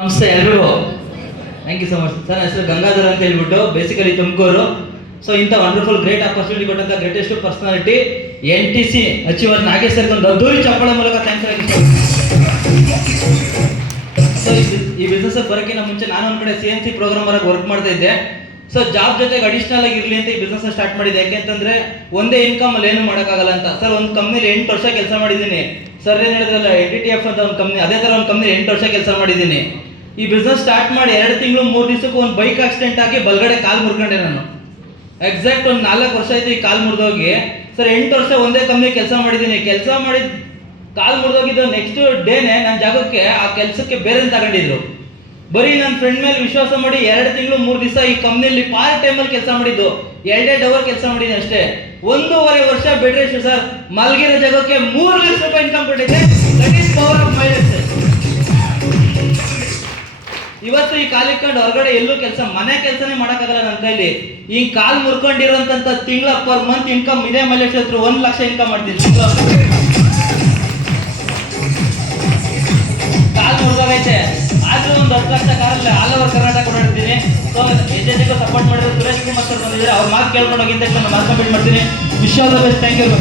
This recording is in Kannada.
ನಮಸ್ತೆ ಎಲ್ರಿಗೂ. Thank you so much sir. ನನ್ನ ಹೆಸರು ಗಂಗಾಧರ್ ಅಂತ ಹೇಳ್ಬಿಟ್ಟು, ಬೇಸಿಕಲಿ ತುಮಕೂರು. ಸೊ ಇಂಥ ವಂಡರ್ಫುಲ್ ಗ್ರೇಟ್ ಆಪರ್ಚುನಿಟಿ ಕೊಟ್ಟಂತ greatest personality NTC achiever Nagesh ಸರ್ಗೆ ಒಂದು ಅದ್ದೂರಿ ಚಪ್ಪಳ ಮೂಲಕ ಥ್ಯಾಂಕ್ಸ್ ಹೇಳಕ್ಕೆ. ಸೊ ಈ ಬಿಸ್ನೆಸ್ ಬರೋಕ್ಕಿಂತ ಮುಂಚೆ ನಾನು ಒಂದು ಕಡೆ CNC ಪ್ರೋಗ್ರಾಮರ್ ಆಗಿ ವರ್ಕ್ ಮಾಡ್ತಾ ಇದ್ದೆ. ಸೊ ಜಾಬ್ ಜೊತೆಗೆ ಅಡಿಷನಲ್ ಆಗಿ ಇರಲಿ ಅಂತ ಈ ಬಿಸ್ನೆಸ್ ಸ್ಟಾರ್ಟ್ ಮಾಡಿದೆ. ಯಾಕೆಂತಂದ್ರೆ ಒಂದೇ ಇನ್ಕಮ್ ಅಲ್ಲಿ ಏನು ಮಾಡೋಕ್ಕಾಗಲ್ಲ ಅಂತ. ಸರ್ ಒಂದು ಕಂಪ್ನಿಲಿ 8 ವರ್ಷ ಕೆಲಸ ಮಾಡಿದ್ದೀನಿ. ಸರ್ ಏನು ಹೇಳಿದ್ರಲ್ಲ NDTF ಅಂತ ಒಂದು ಕಂಪ್ನಿ, ಅದೇ ಥರ ಒಂದು ಕಂಪ್ನಿ 8 ವರ್ಷ ಕೆಲಸ ಮಾಡಿದ್ದೀನಿ. ಈ ಬಿಸ್ನೆಸ್ ಸ್ಟಾರ್ಟ್ ಮಾಡಿ 2 ತಿಂಗಳು 3 ದಿವಸಕ್ಕೂ ಒಂದು ಬೈಕ್ ಆಕ್ಸಿಡೆಂಟ್ ಆಗಿ ಬಲಗಡೆ ಕಾಲು ಮುರ್ಕೊಂಡೆ ನಾನು. ಎಕ್ಸಾಕ್ಟ್ ಒಂದು 4 ವರ್ಷ ಆಯ್ತು ಈ ಕಾಲು ಮುರಿದೋಗಿ. ಸರ್ 8 ವರ್ಷ ಒಂದೇ ಕಂಪ್ನಿ ಕೆಲಸ ಮಾಡಿದ್ದೀನಿ. ಕೆಲಸ ಮಾಡಿ ಕಾಲು ಮುರಿದೋಗಿದ್ದು ನೆಕ್ಸ್ಟ್ ಡೇನೆ ನನ್ನ ಜಾಗಕ್ಕೆ ಆ ಕೆಲಸಕ್ಕೆ ಬೇರೆ ತಗೊಂಡಿದ್ರು. ಬರೀ ನನ್ನ ಫ್ರೆಂಡ್ ಮೇಲೆ ವಿಶ್ವಾಸ ಮಾಡಿ 2 ತಿಂಗಳು 3 ದಿವಸ ಈ ಕಂಪ್ನಿಯಲ್ಲಿ ಪಾರ್ಟ್ ಟೈಮಲ್ಲಿ ಕೆಲಸ ಮಾಡಿದ್ದು. 2 ಅವರ್ ಕೆಲಸ ಮಾಡಿದ್ದೀನಿ ಅಷ್ಟೇ. 1.5 ವರ್ಷ ಬೆಡ್ ರೆಸ್ಟ್ ಸರ್. ಮಲ್ಗಿರೋ ಜಾಗಕ್ಕೆ 3 ಲಕ್ಷ ರೂಪಾಯಿ ಇನ್ಕಮ್ ಕೊಟ್ಟಿದ್ದೆ. That is power of mind sir. ಇವತ್ತು ಈ ಕಾಲು ಇಟ್ಕೊಂಡು ಹೊರಗಡೆ ಎಲ್ಲೂ ಕೆಲಸ, ಮನೆ ಕೆಲಸನೇ ಮಾಡೋಕ್ಕಾಗಲ್ಲ ನನ್ನ ಕೈಲಿ. ಈ ಕಾಲು ಮುರ್ಕೊಂಡಿರೋಂಥ ತಿಂಗಳ ಪರ್ ಮಂತ್ ಇನ್ಕಮ್ ಇದೇ ಮೇಲೆ ಹತ್ರ 1 ಲಕ್ಷ ಇನ್ಕಮ್ ಮಾಡ್ತೀನಿ. ಕಾಲು ಮುರಿದೋಗೈತೆ ಆದ್ರೂ ಒಂದು 10 ಲಕ್ಷ ಕಾರಲ್ಲಿ ಆಲ್ ಓವರ್ ಕರ್ನಾಟಕ ಓಡಾಡ್ತೀನಿ. ಸೊ ಎಜೆಂಟಿಗೂ ಸಪೋರ್ಟ್ ಮಾಡಿದ್ರೆ ಸುರೇಶ್ ಕುಮಾರ್ ಸರ್ ಬಂದಿದ್ದಾರೆ. ಅವ್ರ ಮಾತು ಕೇಳ್ಕೊಂಡು ಹೋಗಿ ಅಂತ ನಾನು ಮಾರ್ಕ್ ಕಂಪ್ಲೀಟ್ ಮಾಡ್ತೀನಿ. Wish all the best. Thank you.